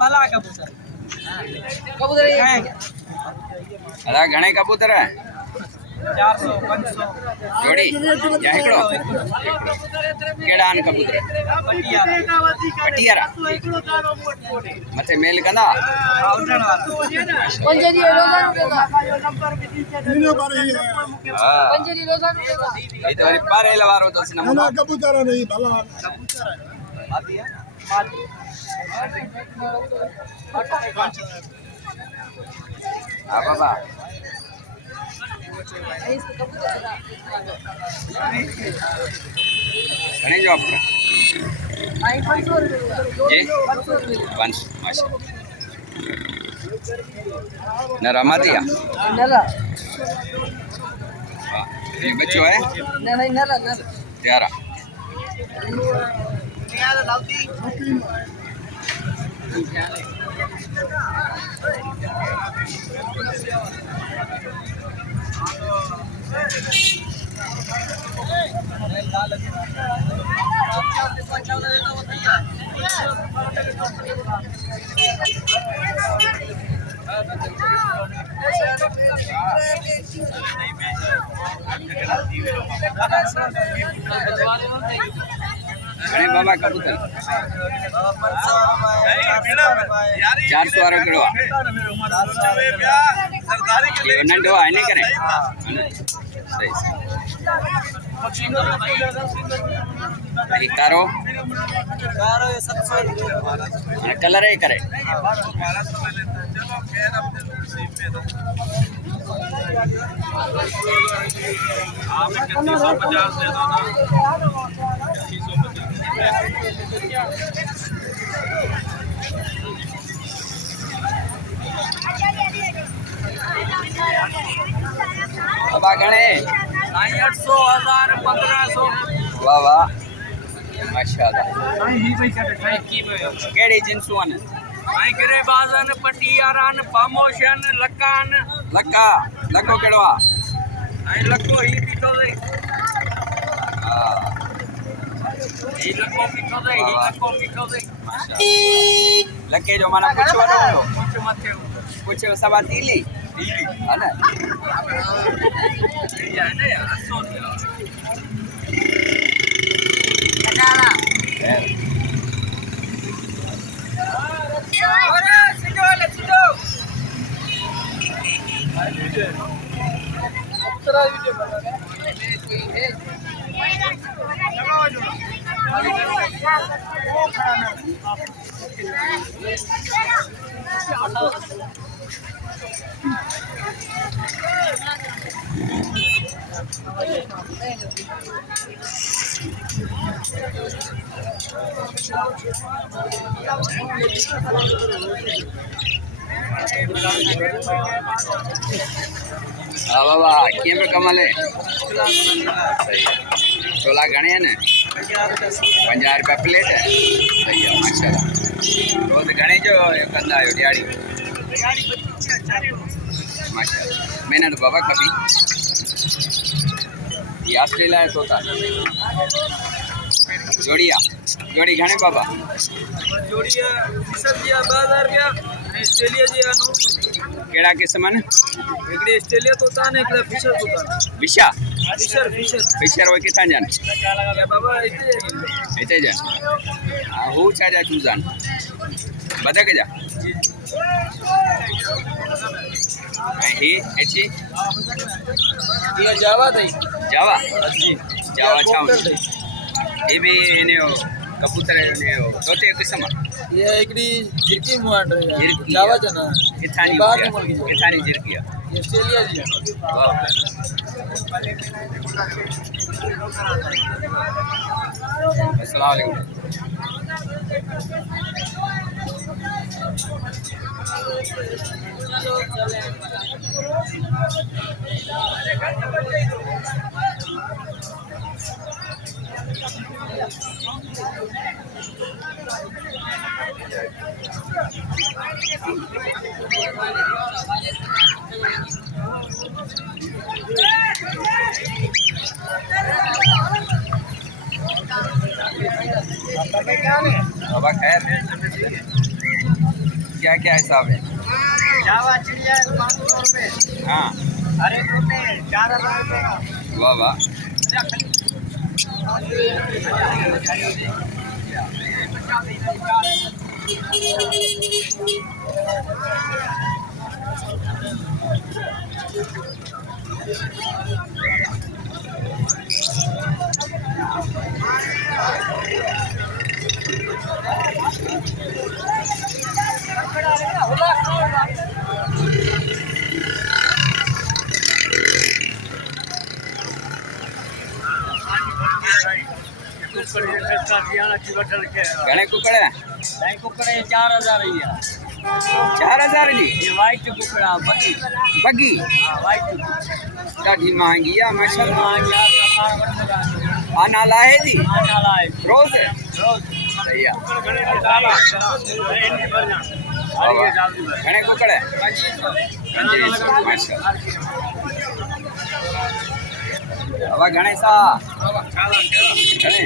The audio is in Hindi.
भला कबूतर कबूतर घणे कबूतर है 400 500 जोड़ी या एकड़ो केड़ा आन कबूतर पटियारा मथे मेल कंदा पंजरी रोजा पंजरी रोजा ये तो पारे लवारो तो ना कबूतर नहीं भला आती है हाँ बाबा घणे जो आपका जी 500 माशा न रमा दिया ये बच्चों है प्यारा घणे बाबा कबूतर 400 वारो कड़वा ये नंढो आहे ने करे सही सही तारो ये 700 कलर है करे बाबा घणे 800 1000 1500 वाह वाह माशाल्लाह केड़ी जिंसू आने आई करे बाजन पटियारान पामोशन लकान लक्का लक्को केड़वा आई लक्को ही पीतो दे हां ही लक्को पीतो दे माशाल्लाह लक्के जो माना कुछ वालो कुछ मथे कुछ सवा तीली है ना ये है ना यार सो हाँ बाबा क्या पे कमल है सही है छोला घने है ना 50 रुपया प्लेट है सही है माशाल्लाह रोज घने जो कंदा आयो दिहाड़ी माशाल्लाह मैंने तो बाबा कभी ये ऑस्ट्रेलिया है तोता जोड़िया जोड़ी घने बाबा जोड़िया सब्जिया 2000 रुपया ऑस्ट्रेलिया जी केड़ा किस्म है एकड़ी ऑस्ट्रेलिया तोता ने एकड़ा फिशर तोता विशा फिशर वो किथा जान या बाबा इते जान हां हो छा जा चूजान बता के जा ही एची ये जावा दई जावा जी जावा छाव ये भी ने कबूतर ने तोते किस्म ये एकड़ी झिरकी मुआंड जावा जना किथानी झिरकी ये ऑस्ट्रेलिया जी वाह अस्सलाम वालेकुम चलो बाबा खैर, क्या क्या हिसाब है? जावा चिड़िया 500 रुपये, हाँ, हरे तोते 4000 रुपये का। वाह वाह। घणे कुकड़? कुकड़े 4000 ही है। 4000 जी? ये वाइट कुकड़ा बगी। बगी वाइट ॾाढी महांगी आहे माशाल्लाह। कुकड़ा आ नाला है जी? रोज़ रोज सही आहे। वाह घणे कुकड़? 2500 माशाल्लाह। बाबा घणे सा? घणे?